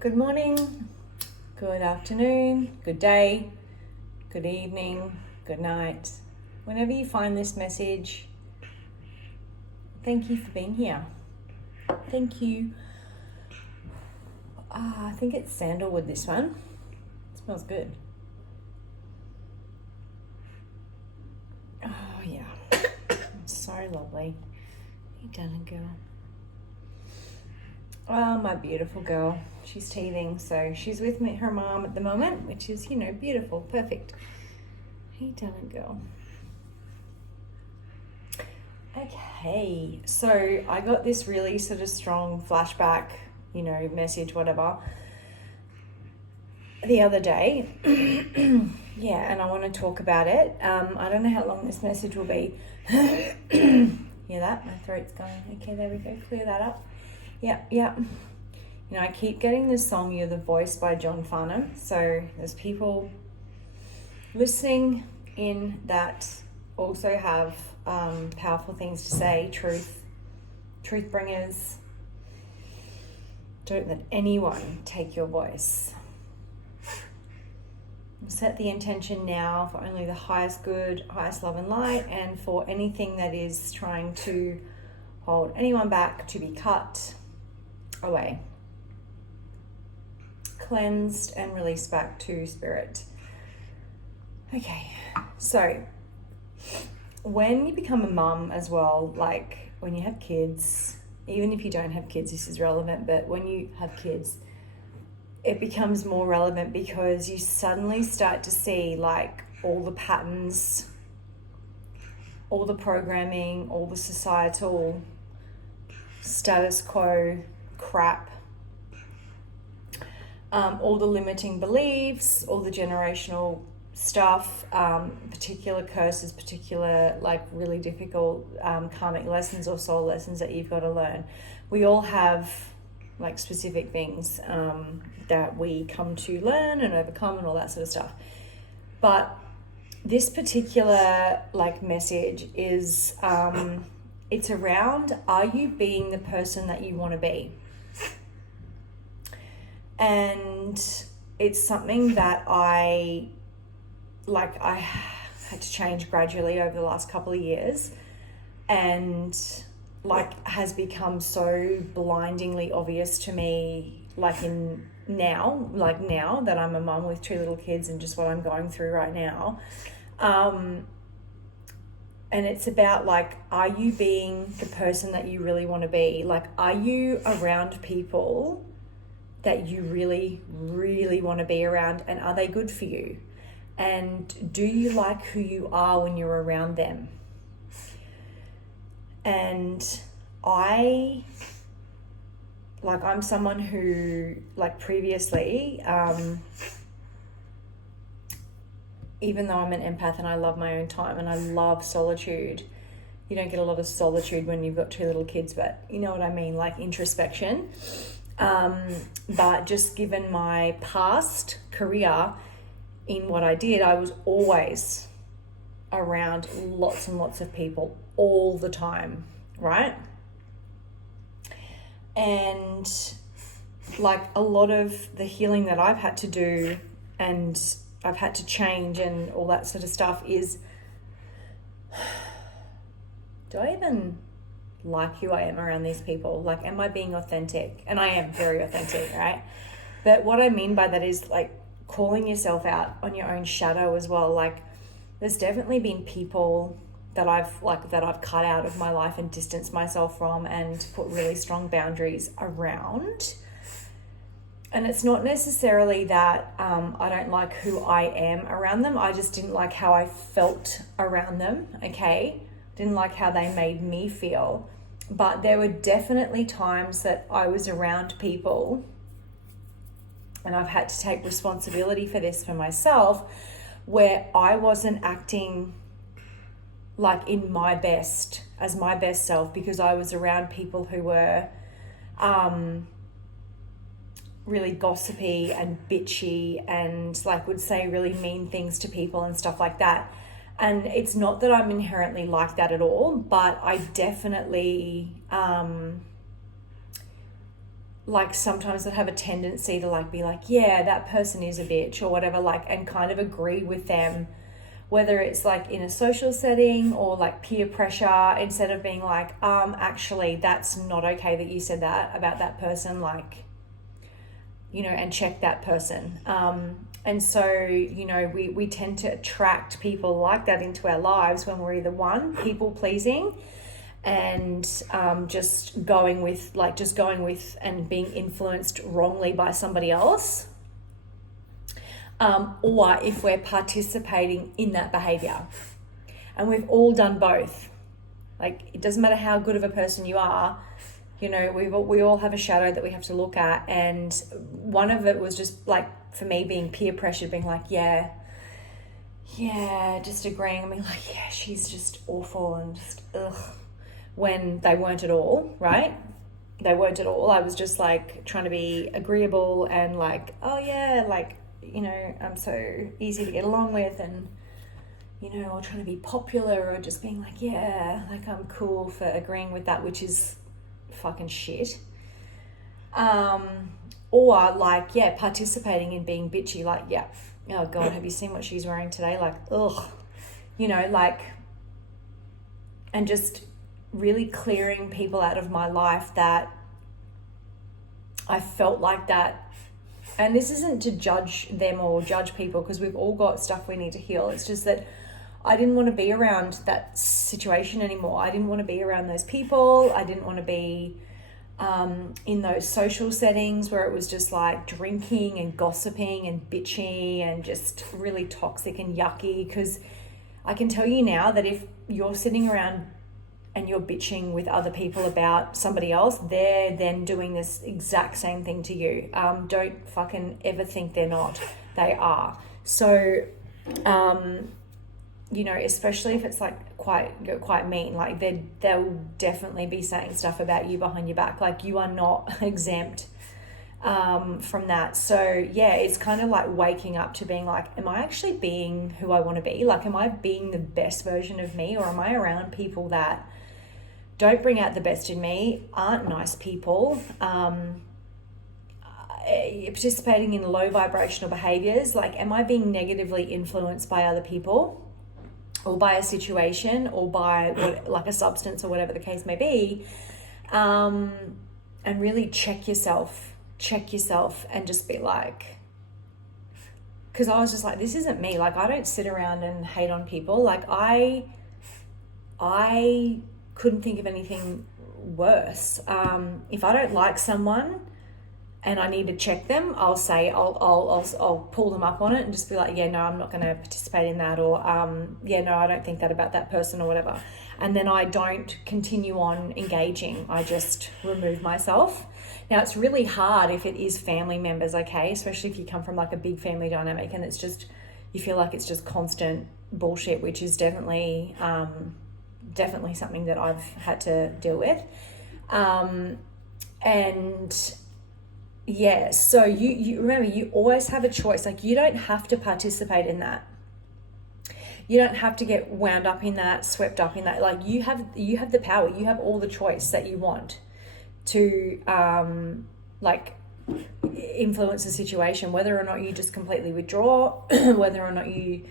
Good morning, good afternoon, good day, good evening, good night. Whenever you find this message, thank you for being here. Thank you. I think it's sandalwood, this one. It smells good. Oh, yeah. So lovely. You done, girl? Oh, my beautiful girl. She's teething, so she's with her mom at the moment, which is, beautiful, perfect. Hey, darling girl. Okay, so I got this really sort of strong flashback, message, whatever, the other day. Yeah, and I want to talk about it. I don't know how long this message will be. Hear that? My throat's going. Okay, there we go. Clear that up. Yeah. I keep getting this song, You're the Voice by John Farnham. So there's people listening in that also have powerful things to say, truth bringers. Don't let anyone take your voice. Set the intention now for only the highest good, highest love and light, and for anything that is trying to hold anyone back to be cut away, cleansed and released back to spirit. Okay, so when you become a mum as well, like when you have kids, even if you don't have kids, this is relevant, but when you have kids, it becomes more relevant because you suddenly start to see like all the patterns, all the programming, all the societal status quo crap, all the limiting beliefs, all the generational stuff, particular curses, particular like really difficult karmic lessons or soul lessons that you've got to learn. We all have like specific things that we come to learn and overcome and all that sort of stuff. But this particular like message is it's around, are you being the person that you want to be? And it's something that I had to change gradually over the last couple of years, and like has become so blindingly obvious to me, like now that I'm a mum with 2 little kids and just what I'm going through right now. And it's about like, are you being the person that you really want to be? Like, are you around people that you really, really want to be around, and are they good for you? And do you like who you are when you're around them? And I'm someone who, like previously, even though I'm an empath and I love my own time and I love solitude, you don't get a lot of solitude when you've got 2 little kids, but you know what I mean, like introspection. But just given my past career in what I did, I was always around lots and lots of people all the time, right? And like a lot of the healing that I've had to do and I've had to change and all that sort of stuff is, do I even like who I am around these people? Like, am I being authentic? And I am very authentic, right? But what I mean by that is like calling yourself out on your own shadow as well. Like, there's definitely been people that I've cut out of my life and distanced myself from and put really strong boundaries around. And it's not necessarily that I don't like who I am around them. I just didn't like how I felt around them, okay? Didn't like how they made me feel. But there were definitely times that I was around people, and I've had to take responsibility for this for myself, where I wasn't acting like in my best, as my best self, because I was around people who were really gossipy and bitchy and like would say really mean things to people and stuff like that. And it's not that I'm inherently like that at all, but I definitely like sometimes I have a tendency to like be like, yeah, that person is a bitch or whatever, like, and kind of agree with them, whether it's like in a social setting or like peer pressure, instead of being like, actually that's not okay that you said that about that person, like, you know, and check that person. And so, you know, we tend to attract people like that into our lives when we're either one, people pleasing, and just going with and being influenced wrongly by somebody else, or if we're participating in that behavior. And we've all done both. Like, it doesn't matter how good of a person you are, you know, we all have a shadow that we have to look at. And one of it was just like, for me, being peer pressured, being like, yeah, just agreeing. I mean, like, yeah, she's just awful and just, ugh. When they weren't at all, right? They weren't at all. I was just like trying to be agreeable and like, oh yeah, like, you know, I'm so easy to get along with, and, you know, or trying to be popular, or just being like, yeah, like I'm cool for agreeing with that, which is fucking shit. Or like, yeah, participating in being bitchy, like, yeah, oh God, have you seen what she's wearing today? Like, ugh, you know, like, and just really clearing people out of my life that I felt like that. And this isn't to judge them or judge people, because we've all got stuff we need to heal. It's just that I didn't want to be around that situation anymore. I didn't want to be around those people. I didn't want to be in those social settings where it was just like drinking and gossiping and bitchy and just really toxic and yucky. Because I can tell you now that if you're sitting around and you're bitching with other people about somebody else, they're then doing this exact same thing to you. Don't fucking ever think they're not. They are. So, you know, especially if it's like quite mean, like they'll definitely be saying stuff about you behind your back. Like, you are not exempt from that. So yeah, it's kind of like waking up to being like, am I actually being who I want to be? Like, am I being the best version of me, or am I around people that don't bring out the best in me, aren't nice people, participating in low vibrational behaviors? Like, am I being negatively influenced by other people, or by a situation, or by like a substance, or whatever the case may be? And really check yourself and just be like, because I was just like, this isn't me. Like, I don't sit around and hate on people. Like, I couldn't think of anything worse. If I don't like someone and I need to check them, I'll say, I'll pull them up on it and just be like, yeah, no, I'm not going to participate in that, or yeah, no, I don't think that about that person, or whatever. And then I don't continue on engaging. I just remove myself. Now, it's really hard if it is family members, okay, especially if you come from like a big family dynamic and it's just, you feel like it's just constant bullshit, which is definitely something that I've had to deal with. And yeah, so you remember, you always have a choice. Like, you don't have to participate in that. You don't have to get wound up in that, swept up in that. Like, you have the power. You have all the choice that you want to like influence the situation, whether or not you just completely withdraw, whether or not you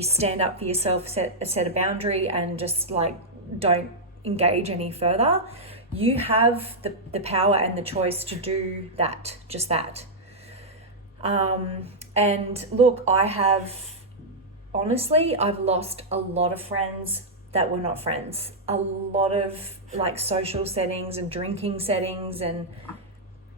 stand up for yourself, set a boundary, and just like don't engage any further. You have the power and the choice to do that, just that. And look, honestly, I've lost a lot of friends that were not friends. A lot of like social settings and drinking settings, and,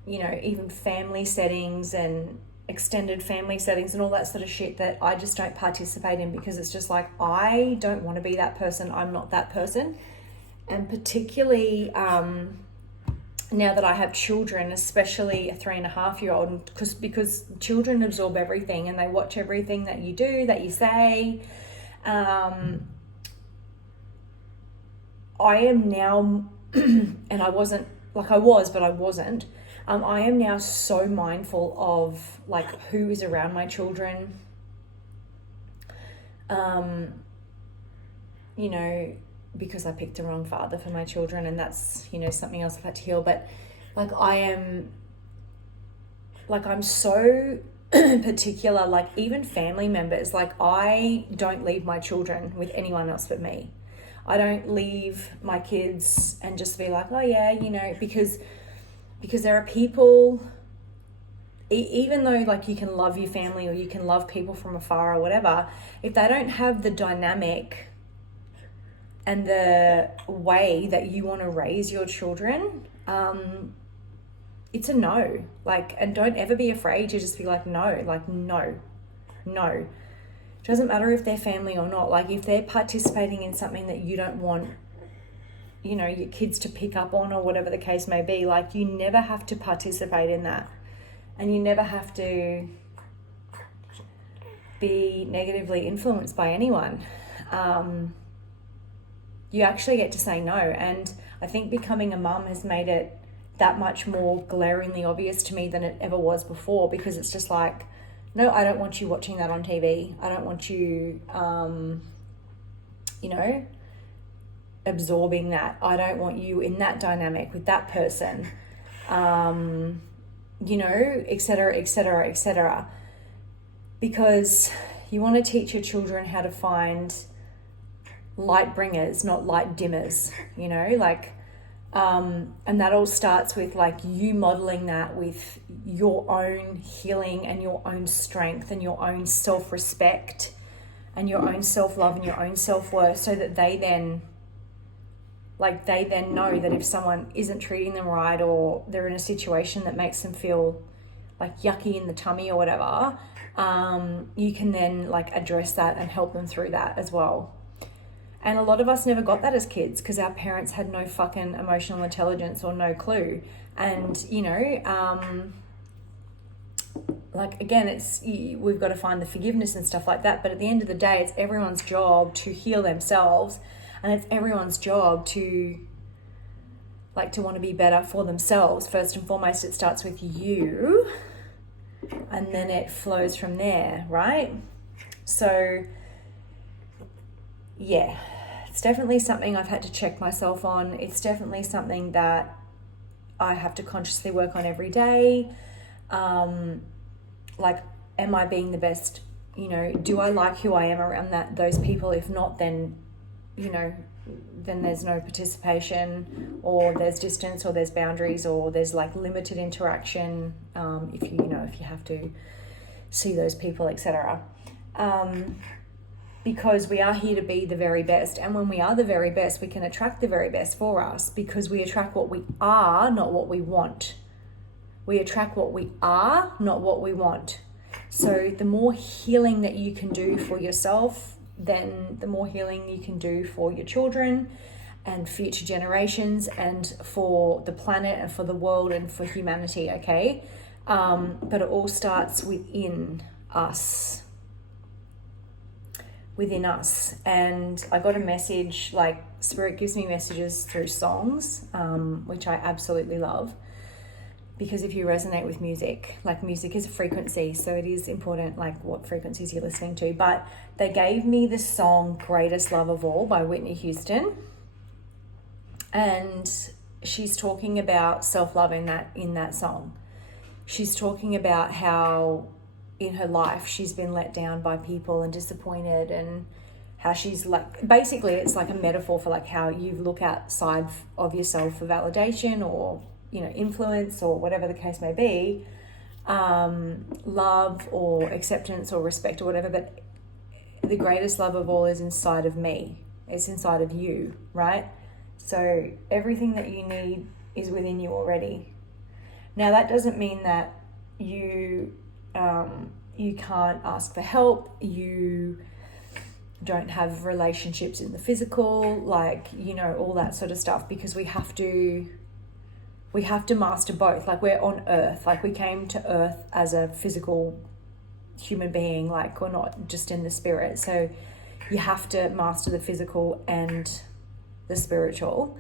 you know, even family settings and extended family settings and all that sort of shit that I just don't participate in, because it's just like, I don't want to be that person. I'm not that person. And particularly now that I have children, especially a 3.5-year-old, because children absorb everything and they watch everything that you do, that you say. I am now, and I wasn't, like I was, but I wasn't. I am now so mindful of like who is around my children. You know, because I picked the wrong father for my children, and that's, you know, something else I've had to heal. But like, I am like I'm so particular, like even family members, like I don't leave my children with anyone else but me. I don't leave my kids and just be like, oh yeah, you know, because there are people, even though like you can love your family or you can love people from afar or whatever, if they don't have the dynamic and the way that you want to raise your children, it's a no. Like, and don't ever be afraid to just be like, no, like, no. It doesn't matter if they're family or not. Like, if they're participating in something that you don't want, you know, your kids to pick up on or whatever the case may be, like, you never have to participate in that. And you never have to be negatively influenced by anyone. You actually get to say no. And I think becoming a mum has made it that much more glaringly obvious to me than it ever was before, because it's just like, no, I don't want you watching that on TV. I don't want you, you know, absorbing that. I don't want you in that dynamic with that person, you know, et cetera, et cetera, et cetera. Because you want to teach your children how to find light bringers, not light dimmers, you know, like, and that all starts with like you modeling that with your own healing and your own strength and your own self-respect and your own self-love and your own self-worth, so that they then know that if someone isn't treating them right or they're in a situation that makes them feel like yucky in the tummy or whatever, you can then like address that and help them through that as well. And a lot of us never got that as kids because our parents had no fucking emotional intelligence or no clue. And, you know, like, again, we've got to find the forgiveness and stuff like that. But at the end of the day, it's everyone's job to heal themselves. And it's everyone's job to, like, to want to be better for themselves. First and foremost, it starts with you. And then it flows from there, right? So, yeah, it's definitely something I've had to check myself on. It's definitely something that I have to consciously work on every day. Like, am I being the best? You know, do I like who I am around those people? If not, then, you know, then there's no participation, or there's distance, or there's boundaries, or there's like limited interaction. If you have to see those people, etc. Because we are here to be the very best. And when we are the very best, we can attract the very best for us, because we attract what we are, not what we want. We attract what we are, not what we want. So the more healing that you can do for yourself, then the more healing you can do for your children and future generations and for the planet and for the world and for humanity, okay? But it all starts within us. And I got a message, like Spirit gives me messages through songs, which I absolutely love, because if you resonate with music, like music is a frequency, so it is important like what frequencies you're listening to. But they gave me the song Greatest Love of All by Whitney Houston, and she's talking about self-love in that song. She's talking about how in her life she's been let down by people and disappointed, and how she's like, basically it's like a metaphor for like how you look outside of yourself for validation or, you know, influence or whatever the case may be, love or acceptance or respect or whatever. But the greatest love of all is inside of me. It's inside of you, right? So everything that you need is within you already. Now that doesn't mean that you can't ask for help, you don't have relationships in the physical, like, you know, all that sort of stuff, because we have to master both. Like, we're on earth, like we came to earth as a physical human being, like we're not just in the spirit. So you have to master the physical and the spiritual.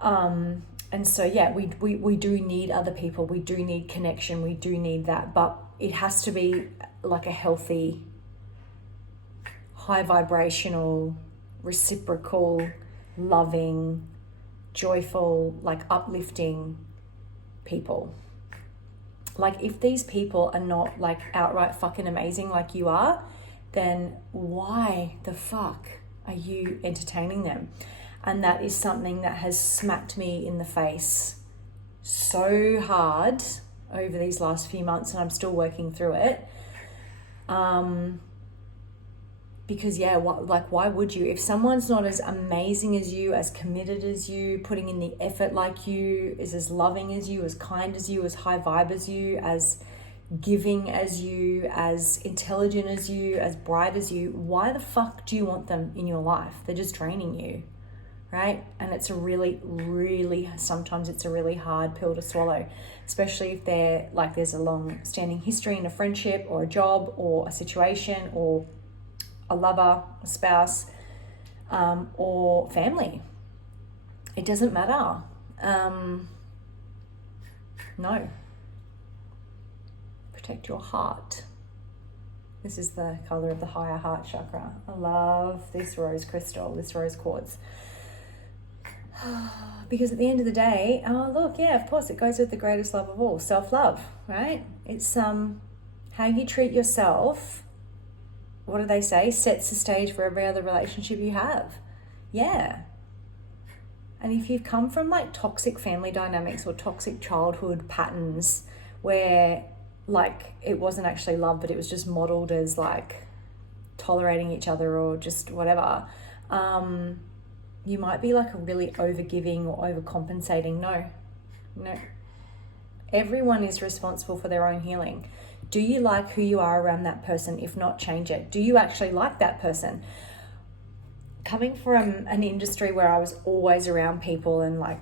And so, yeah, we do need other people. We do need connection. We do need that. But it has to be like a healthy, high vibrational, reciprocal, loving, joyful, like uplifting people. Like, if these people are not like outright fucking amazing like you are, then why the fuck are you entertaining them? And that is something that has smacked me in the face so hard over these last few months, and I'm still working through it. Because why would you? If someone's not as amazing as you, as committed as you, putting in the effort like you, is as loving as you, as kind as you, as high vibe as you, as giving as you, as intelligent as you, as bright as you, why the fuck do you want them in your life? They're just draining you, right? And it's a really, really, sometimes it's a really hard pill to swallow, especially if they're like, there's a long standing history in a friendship or a job or a situation or a lover, a spouse, or family. It doesn't matter. No. Protect your heart. This is the color of the higher heart chakra. I love this rose crystal, this rose quartz. Because at the end of the day, oh look, yeah, of course it goes with the greatest love of all, self-love, right? It's how you treat yourself. What do they say? Sets the stage for every other relationship you have. Yeah. And if you've come from like toxic family dynamics or toxic childhood patterns where like it wasn't actually love, but it was just modeled as like tolerating each other or just whatever, you might be like a really overgiving or overcompensating. No. Everyone is responsible for their own healing. Do you like who you are around that person? If not, change it. Do you actually like that person? Coming from an industry where I was always around people and like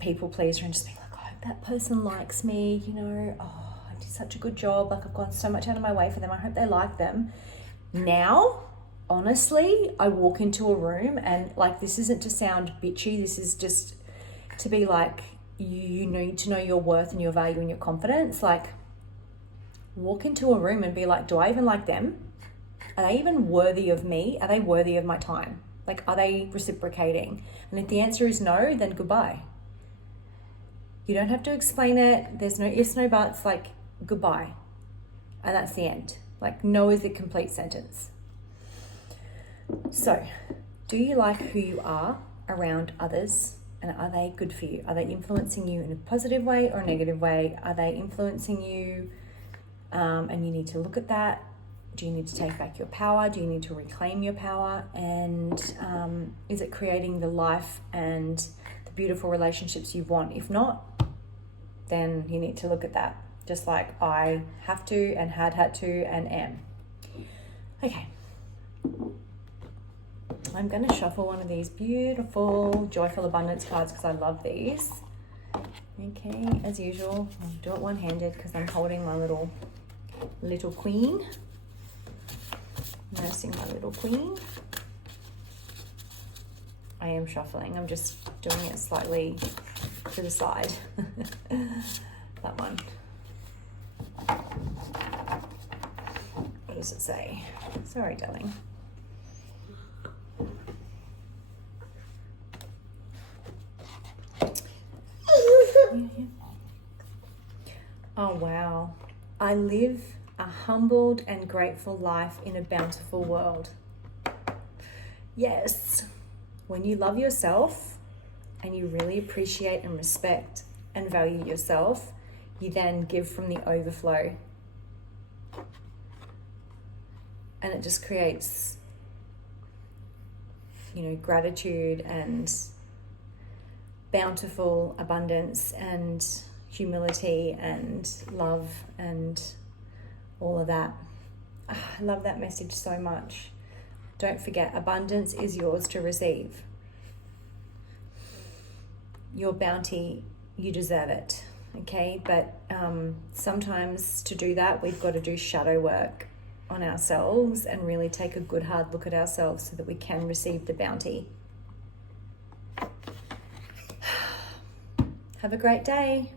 people pleaser and just being like, I hope that person likes me, you know, oh, I did such a good job. Like I've gone so much out of my way for them. I hope they like them. Now, honestly, I walk into a room and like, this isn't to sound bitchy. This is just to be like, you need to know your worth and your value and your confidence. Like, walk into a room and be like, do I even like them? Are they even worthy of me? Are they worthy of my time? Like, are they reciprocating? And if the answer is no, then goodbye. You don't have to explain it. There's no ifs, no buts, like goodbye. And that's the end. Like, no is the complete sentence. So, do you like who you are around others? And are they good for you? Are they influencing you in a positive way or a negative way? Are they influencing you? And you need to look at that. Do you need to take back your power? Do you need to reclaim your power? And is it creating the life and the beautiful relationships you want? If not, then you need to look at that. Just like I have to and had to and am. Okay. I'm going to shuffle one of these beautiful Joyful Abundance cards because I love these. Okay, as usual, I'll do it one-handed because I'm holding my little queen, nursing my little queen. I am shuffling. I'm just doing it slightly to the side. That one. What does it say? Sorry, darling. Oh, wow. I live a humbled and grateful life in a bountiful world. Yes. When you love yourself and you really appreciate and respect and value yourself, you then give from the overflow. And it just creates, you know, gratitude and bountiful abundance and humility and love and all of that. I love that message so much. Don't forget, abundance is yours to receive. Your bounty, you deserve it, okay? But sometimes to do that, we've got to do shadow work on ourselves and really take a good hard look at ourselves so that we can receive the bounty. Have a great day.